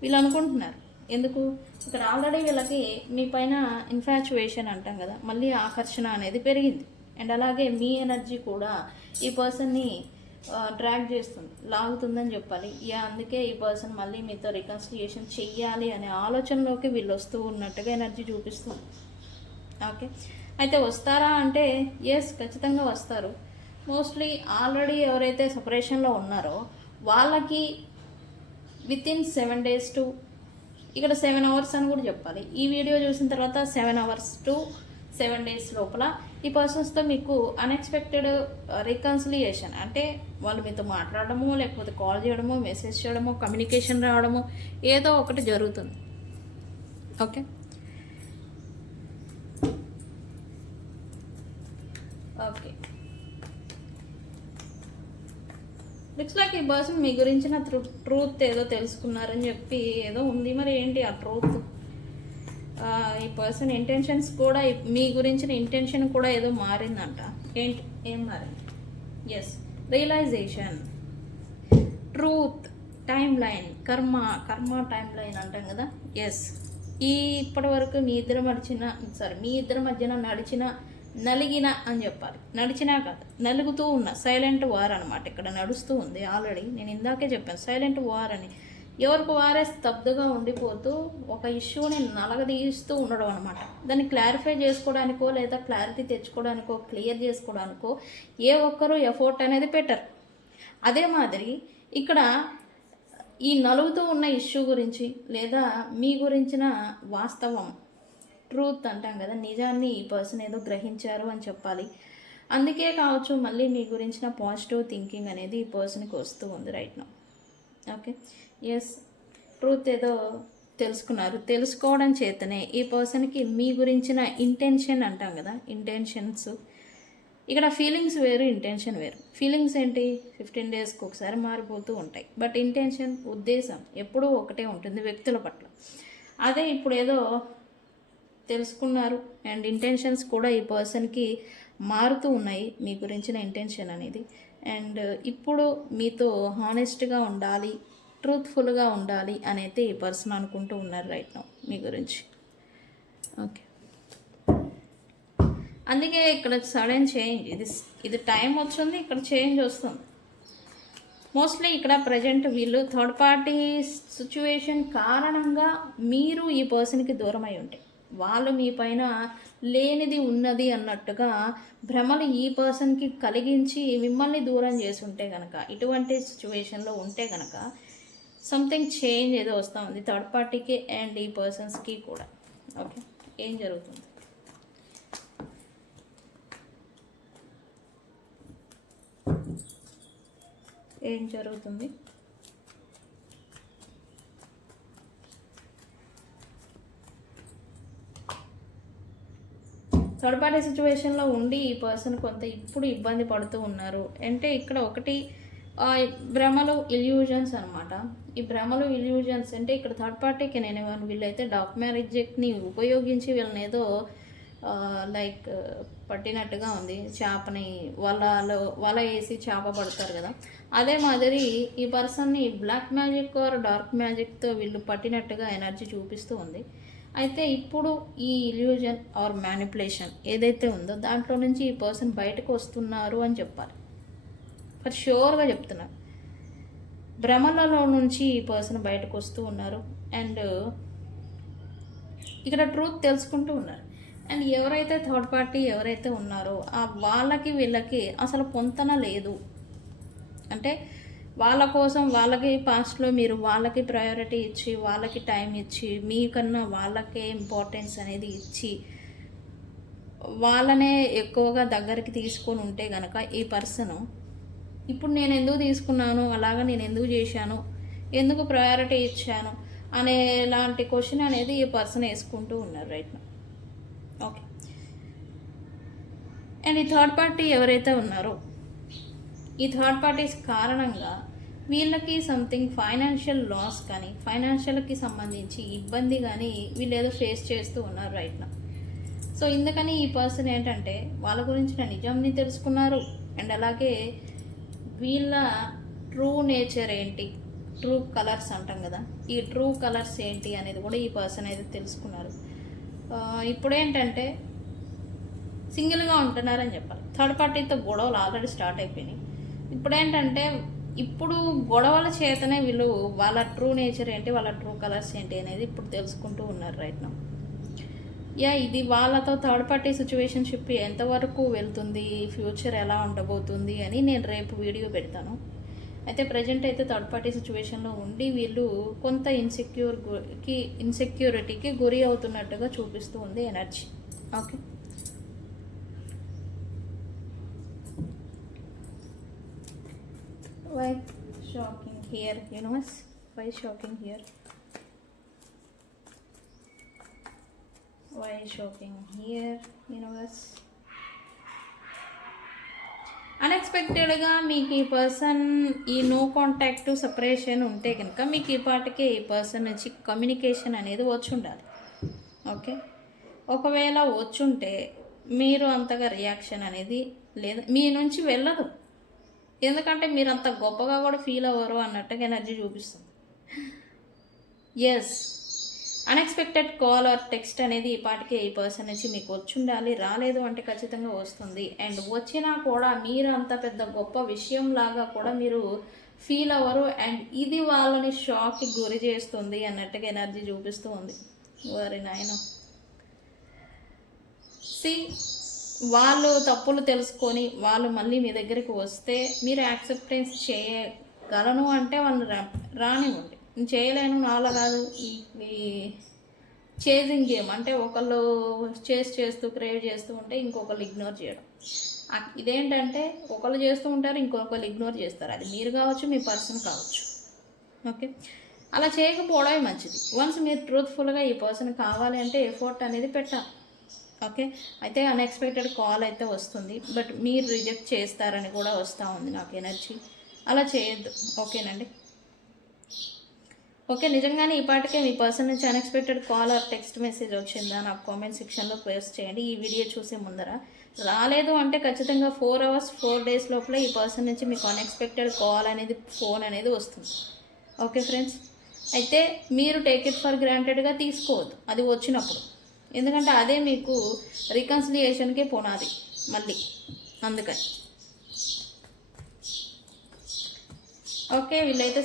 వీళ్ళు అనుకుంటున్నారు ఎందుకు, ఇక్కడ ఆల్రెడీ వీళ్ళకి మీ పైన ఇన్ఫాచ్యుయేషన్ అంటాం కదా, మళ్ళీ ఆకర్షణ అనేది పెరిగింది. అండ్ అలాగే మీ ఎనర్జీ కూడా ఈ పర్సన్ని డ్రాగ్ చేస్తుంది, లాగుతుందని చెప్పాలి. అందుకే ఈ పర్సన్ మళ్ళీ మీతో రికన్సిలియేషన్ చెయ్యాలి అనే ఆలోచనలోకి వీళ్ళు వస్తూ ఉన్నట్టుగా ఎనర్జీ చూపిస్తుంది. ఓకే, అయితే వస్తారా అంటే ఎస్, ఖచ్చితంగా వస్తారు. మోస్ట్లీ ఆల్రెడీ ఎవరైతే సపరేషన్లో ఉన్నారో వాళ్ళకి వితిన్ 7 days టు, ఇక్కడ 7 hours అని కూడా చెప్పాలి. ఈ వీడియో చూసిన తర్వాత 7 hours to 7 days లోపల ఈ పర్సన్స్తో మీకు అన్ఎక్స్పెక్టెడ్ రికన్సిలియేషన్, అంటే వాళ్ళు మీతో మాట్లాడడము, లేకపోతే కాల్ చేయడము, మెసేజ్ చేయడము, కమ్యూనికేషన్ రావడము, ఏదో ఒకటి జరుగుతుంది. ఓకే, ఓకే, లుక్స్ లైక్ ఈ పర్సన్ మీ గురించిన ట్రూత్ ఏదో తెలుసుకున్నారని చెప్పి ఏదో ఉంది. మరి ఏంటి ఆ ట్రూత్? ఈ పర్సన్ ఇంటెన్షన్స్ కూడా, మీ గురించిన ఇంటెన్షన్ కూడా ఏదో మారిందంట. ఏంటి, ఏం మారింది? Yes, realisation, truth, timeline, karma timeline అంటాం కదా. ఎస్, ఇప్పటి వరకు మీ ఇద్దరి మధ్యన నడిచిన, నలిగిన అని చెప్పాలి, నడిచినా కాదు, నలుగుతూ ఉన్న సైలెంట్ వార్ అనమాట. ఇక్కడ నడుస్తూ ఉంది ఆల్రెడీ. నేను ఇందాకే చెప్పాను సైలెంట్ వార్ అని. ఎవరికి వారే స్తబ్దుగా ఉండిపోతూ ఒక ఇష్యూని నలగదీస్తూ ఉండడం అనమాట. దాన్ని క్లారిఫై చేసుకోవడానికో, లేదా క్లారిటీ తెచ్చుకోవడానికో, క్లియర్ చేసుకోవడానికో ఏ ఒక్కరూ ఎఫోర్ట్ అనేది పెట్టరు. అదే మాదిరి ఇక్కడ ఈ నలుగుతూ ఉన్న ఇష్యూ గురించి, లేదా మీ గురించిన వాస్తవం, ట్రూత్ అంటాం కదా, నిజాన్ని ఈ పర్సన్ ఏదో గ్రహించారు అని చెప్పాలి. అందుకే కావచ్చు మళ్ళీ మీ గురించిన పాజిటివ్ థింకింగ్ అనేది ఈ పర్సన్కి వస్తూ ఉంది right now. Okay, yes, truth ఏదో తెలుసుకున్నారు. తెలుసుకోవడం చేతనే ఈ పర్సన్కి మీ గురించిన ఇంటెన్షన్ అంటాం కదా, ఇంటెన్షన్స్, ఇక్కడ ఫీలింగ్స్ వేరు, ఇంటెన్షన్ వేరు. ఫీలింగ్స్ ఏంటి, 15 daysకి ఒకసారి మారిపోతూ ఉంటాయి. బట్ ఇంటెన్షన్, ఉద్దేశం ఎప్పుడూ ఒకటే ఉంటుంది వ్యక్తుల పట్ల. అదే ఇప్పుడు ఏదో తెలుసుకున్నారు అండ్ ఇంటెన్షన్స్ కూడా ఈ పర్సన్కి మారుతూ ఉన్నాయి, మీ గురించిన ఇంటెన్షన్ అనేది. అండ్ ఇప్పుడు మీతో హానెస్ట్గా ఉండాలి, ట్రూత్ఫుల్గా ఉండాలి అనేది ఈ పర్సన్ అనుకుంటూ ఉన్నారు రైట్ నౌ మీ గురించి. ఓకే, అందుకే ఇక్కడ సడన్ చేంజ్, ఇది టైం వచ్చింది, ఇక్కడ చేంజ్ వస్తుంది. మోస్ట్లీ ఇక్కడ ప్రజెంట్ వీళ్ళు థర్డ్ పార్టీ సిచ్యువేషన్ కారణంగా మీరు ఈ పర్సన్కి దూరం అయి ఉంటాయి. వాళ్ళు మీ పైన లేనిది ఉన్నది అన్నట్టుగా భ్రమలు ఈ పర్సన్కి కలిగించి మిమ్మల్ని దూరం చేసి ఉంటే కనుక, ఇటువంటి సిచ్యువేషన్లో ఉంటే కనుక సంథింగ్ చేంజ్ ఏదో వస్తూ ఉంది థర్డ్ పార్టీకి అండ్ ఈ పర్సన్స్కి కూడా. ఓకే, ఏం జరుగుతుంది? ఏం జరుగుతుంది? థర్డ్ పార్టీ సిచ్యువేషన్లో ఉండి ఈ పర్సన్ కొంత ఇప్పుడు ఇబ్బంది పడుతూ ఉన్నారు. అంటే ఇక్కడ ఒకటి భ్రమలు, ఇల్యూజన్స్ అనమాట. ఈ భ్రమలు, ఇల్యూజన్స్ అంటే ఇక్కడ థర్డ్ పార్టీకి నేను వీళ్ళైతే డార్క్ మ్యాజిక్ని ఉపయోగించి వీళ్ళని ఏదో లైక్ పట్టినట్టుగా ఉంది. చేపని వల వేసి చేప పడతారు కదా, అదే మాదిరి ఈ పర్సన్ని బ్లాక్ మ్యాజిక్ ఆర్ డార్క్ మ్యాజిక్తో వీళ్ళు పట్టినట్టుగా ఎనర్జీ చూపిస్తూ ఉంది. అయితే ఇప్పుడు ఈ ఇల్యూజన్ ఆర్ మ్యానిపులేషన్ ఏదైతే ఉందో దాంట్లో నుంచి ఈ పర్సన్ బయటకు వస్తున్నారు అని చెప్పాలి. ఫర్ ష్యూర్గా చెప్తున్నారు, భ్రమలలో నుంచి ఈ పర్సన్ బయటకు వస్తూ ఉన్నారు. అండ్ ఇక్కడ ట్రూత్ తెలుసుకుంటూ ఉన్నారు. అండ్ ఎవరైతే థర్డ్ పార్టీ ఎవరైతే ఉన్నారో వాళ్ళకి వీళ్ళకి అసలు పొంతన లేదు. అంటే వాళ్ళ కోసం వాళ్ళకి పాస్ట్లో మీరు వాళ్ళకి ప్రయారిటీ ఇచ్చి, వాళ్ళకి టైం ఇచ్చి, మీకన్నా వాళ్ళకే ఇంపార్టెన్స్ అనేది ఇచ్చి, వాళ్ళనే ఎక్కువగా దగ్గరికి తీసుకొని ఉంటే కనుక ఈ పర్సన్ ఇప్పుడు నేను ఎందుకు తీసుకున్నాను, అలాగా నేను ఎందుకు చేశాను, ఎందుకు ప్రయారిటీ ఇచ్చాను అనేలాంటి క్వశ్చన్ అనేది ఈ పర్సన్ వేసుకుంటూ ఉన్నారు రైట్ నా. ఓకే, అండ్ ఈ థర్డ్ పార్టీ ఎవరైతే ఉన్నారో ఈ థర్డ్ పార్టీస్ కారణంగా వీళ్ళకి సంథింగ్ ఫైనాన్షియల్ లాస్ కానీ, ఫైనాన్షియల్కి సంబంధించి ఇబ్బంది కానీ వీళ్ళు ఏదో ఫేస్ చేస్తూ ఉన్నారు రైట్ నా. సో ఇందుకని ఈ పర్సన్ ఏంటంటే వాళ్ళ గురించిన నిజంని తెలుసుకున్నారు. అండ్ అలాగే వీళ్ళ ట్రూ నేచర్ ఏంటి, ట్రూ కలర్స్ అంటాం కదా, ఈ ట్రూ కలర్స్ ఏంటి అనేది కూడా ఈ పర్సన్ అయితే తెలుసుకున్నారు. ఇప్పుడేంటంటే సింగిల్గా ఉంటున్నారని చెప్పాలి. థర్డ్ పార్టీతో గొడవలు ఆల్రెడీ స్టార్ట్ అయిపోయినాయి. ఇప్పుడేంటంటే ఇప్పుడు గొడవల చేతనే వీళ్ళు వాళ్ళ ట్రూ నేచర్ ఏంటి, వాళ్ళ ట్రూ కలర్స్ ఏంటి అనేది ఇప్పుడు తెలుసుకుంటూ ఉన్నారు రైట్ నౌ. ఇది వాళ్ళతో థర్డ్ పార్టీ సిచ్యువేషన్షిప్ ఎంతవరకు వెళ్తుంది, ఫ్యూచర్ ఎలా ఉండబోతుంది అని నేను రేపు వీడియో పెడతాను. అయితే ప్రజెంట్ అయితే థర్డ్ పార్టీ సిచ్యువేషన్లో ఉండి వీళ్ళు కొంత ఇన్సెక్యూరిటీకి గురి అవుతున్నట్టుగా చూపిస్తూ ఉంది energy. Okay, why shocking here universe, why shocking here, why shocking here universe. అన్ఎక్స్పెక్టెడ్గా మీకు ఈ పర్సన్ ఈ నో కాంటాక్ట్ సపరేషన్ ఉంటే కనుక మీకు ఈ పాటికే ఈ పర్సన్ నుంచి కమ్యూనికేషన్ అనేది వచ్చి ఉండాలి. ఓకే, ఒకవేళ వచ్చుంటే మీరు అంతగా రియాక్షన్ అనేది లేదు, మీ నుంచి వెళ్ళదు. ఎందుకంటే మీరు అంత గొప్పగా కూడా ఫీల్ అవ్వరు అన్నట్టుగా ఎనర్జీ చూపిస్తుంది. Yes, unexpected call or text అనేది ఈ పాటికే ఈ పర్సన్ నుంచి మీకు వచ్చి ఉండాలి. రాలేదు అంటే ఖచ్చితంగా వస్తుంది. అండ్ వచ్చినా కూడా మీరు అంత పెద్ద గొప్ప విషయం లాగా కూడా మీరు ఫీల్ అవ్వరు. అండ్ ఇది వాళ్ళని షాక్కి గురి చేస్తుంది అన్నట్టుగా ఎనర్జీ చూపిస్తూ ఉంది. వారి నాయన వాళ్ళు తప్పులు తెలుసుకొని వాళ్ళు మళ్ళీ మీ దగ్గరికి వస్తే మీరు యాక్సెప్టెన్స్ చేయగలను అంటే వాళ్ళు రానివ్వండి. నేను చేయలేను, నాలా కాదు. ఈ చేజింగ్ గేమ్ అంటే ఒకళ్ళు చేస్తూ క్రేవ్ చేస్తూ ఉంటే ఇంకొకళ్ళు ఇగ్నోర్ చేయడం. ఇదేంటంటే ఒకళ్ళు చేస్తూ ఉంటారు, ఇంకొకళ్ళు ఇగ్నోర్ చేస్తారు. అది మీరు కావచ్చు, మీ పర్సన్ కావచ్చు. ఓకే, అలా చేయకపోవడమే మంచిది. వన్స్ మీరు ట్రూత్ఫుల్గా ఈ పర్సన్ కావాలి అంటే ఎఫర్ట్ అనేది పెట్టాలి. ఓకే, అయితే అన్ఎక్స్పెక్టెడ్ కాల్ అయితే వస్తుంది, బట్ మీరు రిజెక్ట్ చేస్తారని కూడా వస్తూ ఉంది నాకు ఎనర్జీ. అలా చేయొద్దు. ఓకేనండి. ఓకే, నిజంగానే ఈ పాటికే మీ పర్సన్ నుంచి unexpected call or text message వచ్చిందా నాకు కామెంట్ సెక్షన్లో పోస్ట్ చేయండి. ఈ వీడియో చూసే ముందర రాలేదు అంటే ఖచ్చితంగా 4 hours 4 days లోపల ఈ పర్సన్ నుంచి మీకు అన్ఎక్స్పెక్టెడ్ కాల్ అనేది ఫోన్ అనేది వస్తుంది. ఓకే ఫ్రెండ్స్, అయితే మీరు టేక్ ఇట్ ఫర్ గ్రాంటెడ్గా తీసుకోవద్దు అది వచ్చినప్పుడు. ఎందుకంటే అదే మీకు రికన్సిలియేషన్కే పునాది మళ్ళీ, అందుకని. ఓకే, వీళ్ళైతే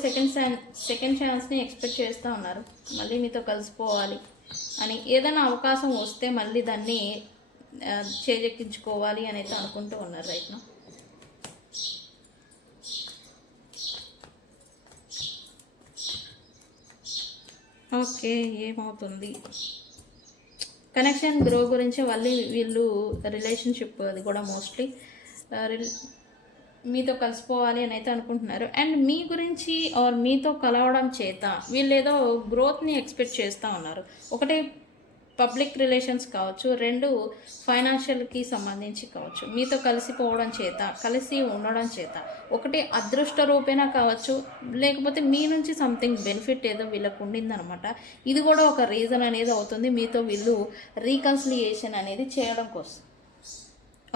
సెకండ్ ఛాన్స్ని ఎక్స్పెక్ట్ చేస్తూ ఉన్నారు. మళ్ళీ మీతో కలిసిపోవాలి అని ఏదైనా అవకాశం వస్తే మళ్ళీ దాన్ని చేజెక్కించుకోవాలి అని అయితే అనుకుంటూ ఉన్నారు రైట్ నౌ. ఓకే, ఏమవుతుంది కనెక్షన్ గ్రో గురించి మళ్ళీ వీళ్ళు రిలేషన్షిప్ అది కూడా మోస్ట్లీ మీతో కలిసిపోవాలి అని అయితే అనుకుంటున్నారు. అండ్ మీ గురించి ఆర్ మీతో కలవడం చేత వీళ్ళు ఏదో గ్రోత్ని ఎక్స్పెక్ట్ చేస్తూ ఉన్నారు. ఒకటి పబ్లిక్ రిలేషన్స్ కావచ్చు, 2 ఫైనాన్షియల్కి సంబంధించి కావచ్చు. మీతో కలిసిపోవడం చేత, కలిసి ఉండడం చేత, ఒకటి అదృష్ట రూపేణా కావచ్చు, లేకపోతే మీ నుంచి సంథింగ్ బెనిఫిట్ ఏదో వీళ్ళకు ఉండిందనమాట. ఇది కూడా ఒక రీజన్ అనేది అవుతుంది మీతో వీళ్ళు రీకన్సిలియేషన్ అనేది చేయడం కోసం.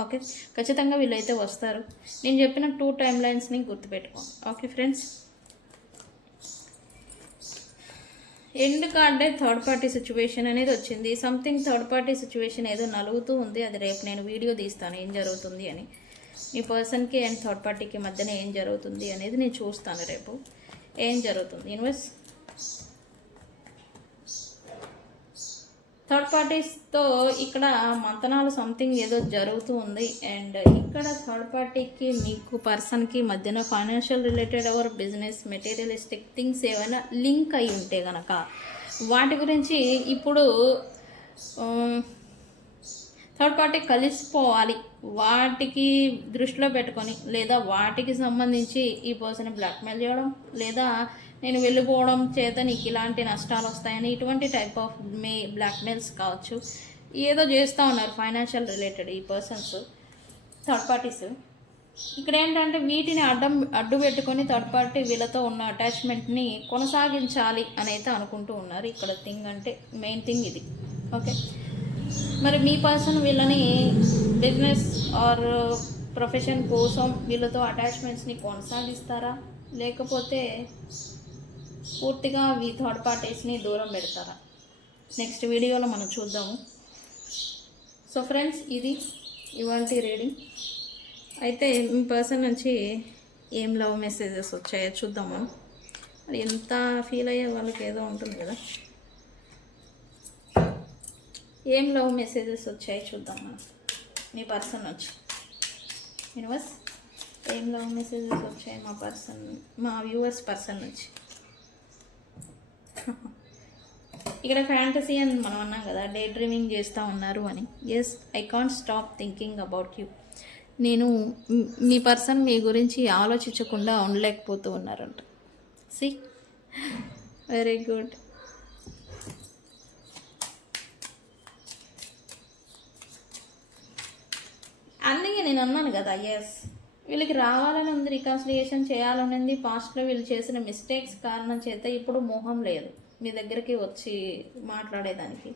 ఓకే, ఖచ్చితంగా వీళ్ళైతే వస్తారు. నేను చెప్పిన 2 timelines గుర్తుపెట్టుకోండి. ఓకే ఫ్రెండ్స్, ఎండ్ కార్డే థర్డ్ పార్టీ సిచ్యువేషన్ అనేది వచ్చింది. సంథింగ్ థర్డ్ పార్టీ సిచ్యువేషన్ ఏదో నలుగుతూ ఉంది. అది రేపు నేను వీడియో తీస్తాను ఏం జరుగుతుంది అని. మీ పర్సన్కి అండ్ థర్డ్ పార్టీకి మధ్యన ఏం జరుగుతుంది అనేది నేను చూస్తాను రేపు. ఏం జరుగుతుంది యూనివర్స్. థర్డ్ పార్టీస్తో ఇక్కడ మంతనాలు సంథింగ్ ఏదో జరుగుతూ ఉంది. అండ్ ఇక్కడ థర్డ్ పార్టీకి మీకు పర్సన్కి మధ్యన financial related our business materialistic things ఏమైనా లింక్ అయి ఉంటే కనుక వాటి గురించి ఇప్పుడు థర్డ్ పార్టీ కలిసిపోవాలి వాటికి దృష్టిలో పెట్టుకొని, లేదా వాటికి సంబంధించి ఈ పర్సన్ బ్లాక్మెయిల్ చేయడం, లేదా నేను వెళ్ళిపోవడం చేత నీకు ఇలాంటి నష్టాలు వస్తాయని ఇటువంటి టైప్ ఆఫ్ బ్లాక్మెయిల్స్ కావచ్చు, ఏదో చేస్తూ ఉన్నారు ఫైనాన్షియల్ రిలేటెడ్ ఈ పర్సన్స్ థర్డ్ పార్టీస్. ఇక్కడ ఏంటంటే వీటిని అడ్డు పెట్టుకొని థర్డ్ పార్టీ వీళ్ళతో ఉన్న అటాచ్మెంట్ని కొనసాగించాలి అని అయితే అనుకుంటూ ఉన్నారు. ఇక్కడ థింగ్ అంటే మెయిన్ థింగ్ ఇది. ఓకే, మరి మీ పర్సన్ వీళ్ళని బిజినెస్ ఆర్ ప్రొఫెషన్ కోసం వీళ్ళతో అటాచ్మెంట్స్ని కొనసాగిస్తారా, లేకపోతే పూర్తిగా ఈ థర్డ్ పార్టీస్ని దూరం పెడతారా? నెక్స్ట్ వీడియోలో మనం చూద్దాము. సో ఫ్రెండ్స్, ఇది ఇవాల్టి రీడింగ్. అయితే మీ పర్సన్ నుంచి ఏం లవ్ మెసేజెస్ వచ్చాయో చూద్దాము. మరి ఎంత ఫీల్ అయ్యే వాళ్ళకి ఏదో ఉంటుంది కదా. ఏం లవ్ మెసేజెస్ వచ్చాయో చూద్దాం మనం మీ పర్సన్ నుంచి. యూనివర్స్, ఏం లవ్ మెసేజెస్ వచ్చాయి మా వ్యూవర్స్ పర్సన్ నుంచి. ఇక్కడ ఫ్యాంటసీ అని మనం అన్నాం కదా, డే డ్రీమింగ్ చేస్తూ ఉన్నారు అని. Yes, I can't stop thinking about you. నేను మీ పర్సన్ మీ గురించి ఆలోచించకుండా ఉండలేకపోతూ ఉన్నారంట. See, very good. అందుకే నేను అన్నాను కదా, ఎస్ వీళ్ళకి రావాలని ఉంది, రికన్సిలియేషన్ చేయాలని ఉంది. పాస్ట్లో వీళ్ళు చేసిన మిస్టేక్స్ కారణం చేత ఇప్పుడు మోహం లేదు మీ దగ్గరికి వచ్చి మాట్లాడేదానికి.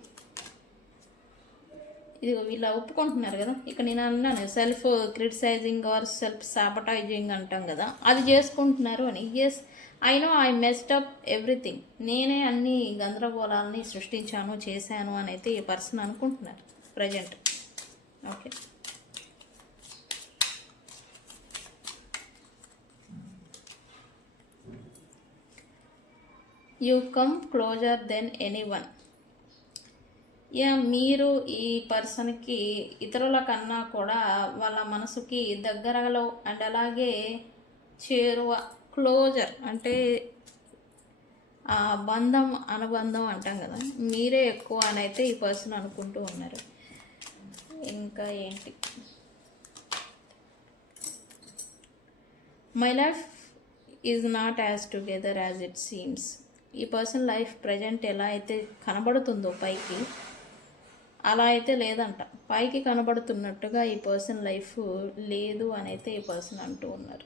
ఇది వీళ్ళు ఒప్పుకుంటున్నారు కదా. ఇక్కడ నేను అన్నాను self criticising or self sabotaging అంటాం కదా, అది చేసుకుంటున్నారు అని. Yes, I know I messed up everything. నేనే అన్ని గందరగోళాలని సృష్టించాను, చేశాను అని అయితే ఈ పర్సన్ అనుకుంటున్నారు present. Okay, you come closer then anyone. Yeah, మీరు ఈ పర్సన్కి ఇతరుల కన్నా కూడా వాళ్ళ మనసుకి దగ్గరలో అండ్ అలాగే చేరువ, క్లోజర్ అంటే ఆ బంధం, అనుబంధం అంటాం కదా, మీరే ఎక్కువ అని అయితే ఈ పర్సన్ అనుకుంటూ ఉన్నారు. ఇంకా ఏంటి, my life is not as together as it seems. ఈ పర్సన్ లైఫ్ ప్రజెంట్ ఎలా అయితే కనబడుతుందో పైకి, అలా అయితే లేదంట. పైకి కనబడుతున్నట్టుగా ఈ పర్సన్ లైఫ్ లేదు అని అయితే ఈ పర్సన్ అంటూ ఉన్నారు.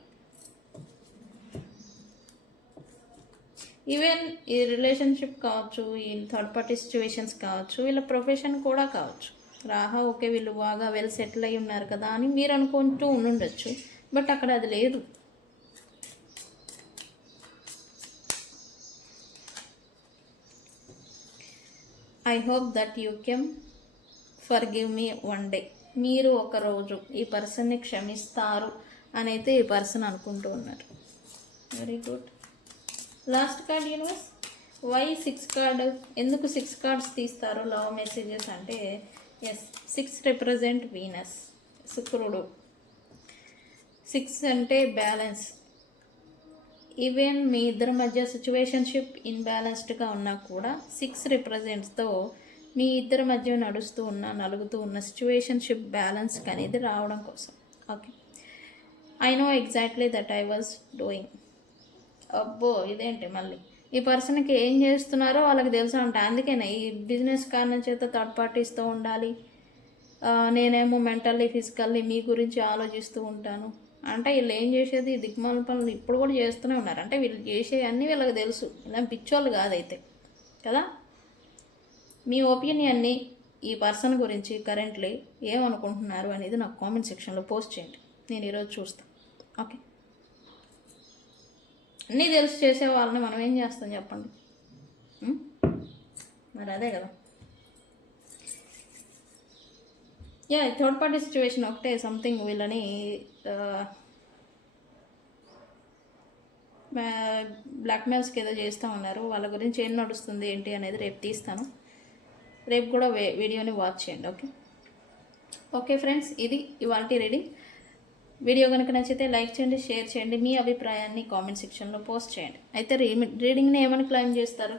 ఈవెన్ ఈ రిలేషన్షిప్ కావచ్చు, ఈ థర్డ్ పార్టీ సిచ్యువేషన్స్ కావచ్చు, వీళ్ళ ప్రొఫెషన్ కూడా కావచ్చు. రాహా ఓకే, వీళ్ళు బాగా వెల్ సెటిల్ అయి ఉన్నారు కదా అని మీరు అనుకుంటూ ఉండుండొచ్చు, బట్ అక్కడ అది లేదు. I hope that you can forgive me one day. మీరు ఒకరోజు ఈ పర్సన్ని క్షమిస్తారు అని అయితే ఈ పర్సన్ అనుకుంటూ ఉన్నారు. Very good. Last card universe, why 6 card? ఎందుకు 6 కార్డ్స్ తీస్తారు లవ్ మెసేజెస్ అంటే? ఎస్, 6 రిప్రజెంట్ వీనస్, శుక్రుడు. 6 అంటే బ్యాలెన్స్. ఈవెన్ మీ ఇద్దరి మధ్య సిచ్యువేషన్షిప్ ఇన్బ్యాలెన్స్డ్గా ఉన్నా కూడా 6 రిప్రజెంట్స్తో మీ ఇద్దరి మధ్య నలుగుతూ ఉన్న సిచ్యువేషన్షిప్ బ్యాలెన్స్కి అనేది రావడం కోసం. Okay, I know exactly that I was doing. అబ్బో, ఇదేంటి మళ్ళీ ఈ పర్సన్కి ఏం చేస్తున్నారో వాళ్ళకి తెలుసు అంట. అందుకనే ఈ బిజినెస్ కారణం చేత థర్డ్ పార్టీస్తో ఉండాలి, నేనేమో మెంటల్లీ ఫిజికల్లీ మీ గురించి ఆలోచిస్తూ ఉంటాను అంటే. వీళ్ళు ఏం చేసేది దిగ్మాల పనులు ఇప్పుడు కూడా చేస్తూనే ఉన్నారు. అంటే వీళ్ళు చేసేవన్నీ వీళ్ళకి తెలుసు, ఇలా పిచ్చోళ్ళు కాదైతే కదా. మీ ఒపీనియన్ని ఈ పర్సన్ గురించి కరెంట్లీ ఏమనుకుంటున్నారు అనేది నాకు కామెంట్ సెక్షన్లో పోస్ట్ చేయండి, నేను ఈరోజు చూస్తాను. ఓకే, అన్నీ తెలిసి చేసే వాళ్ళని మనం ఏం చేస్తాం చెప్పండి. మరి అదే కదా. యా, థర్డ్ పార్టీ సిచ్యువేషన్ ఒకటే సంథింగ్ వీళ్ళని బ్లాక్మెయిల్స్కి ఏదో చేస్తూ ఉన్నారు. వాళ్ళ గురించి ఏం నడుస్తుంది ఏంటి అనేది రేపు తీస్తాను. రేపు కూడా వీడియోని వాచ్ చేయండి. ఓకే ఓకే ఫ్రెండ్స్, ఇది ఇవాల్టి రీడింగ్. వీడియో కనుక నచ్చితే లైక్ చేయండి, షేర్ చేయండి, మీ అభిప్రాయాన్ని కామెంట్ సెక్షన్లో పోస్ట్ చేయండి. అయితే రీడింగ్ని ఏమని క్లైమ్ చేస్తారు?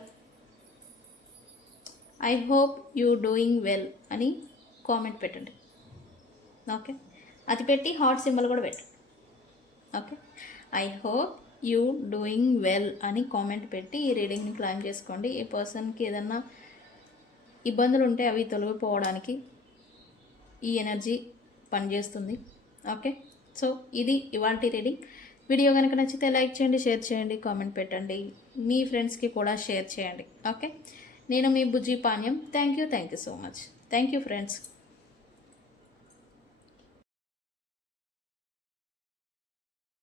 I hope you doing well అని కామెంట్ పెట్టండి. ఓకే, అది పెట్టి హార్ట్ సింబల్ కూడా పెట్టండి. Okay, I hope you doing well అని కామెంట్ పెట్టి ఈ రీడింగ్ని క్లైమ్ చేసుకోండి. ఈ పర్సన్కి ఏదన్నా ఇబ్బందులు ఉంటే అవి తొలగిపోవడానికి ఈ ఎనర్జీ పనిచేస్తుంది. ఓకే, సో ఇది ఇవాల్టి రీడింగ్. వీడియో కనుక నచ్చితే లైక్ చేయండి, షేర్ చేయండి, కామెంట్ పెట్టండి, మీ ఫ్రెండ్స్కి కూడా షేర్ చేయండి. ఓకే, నేను మీ Bujji Panyam. Thank you so much. Thank you friends.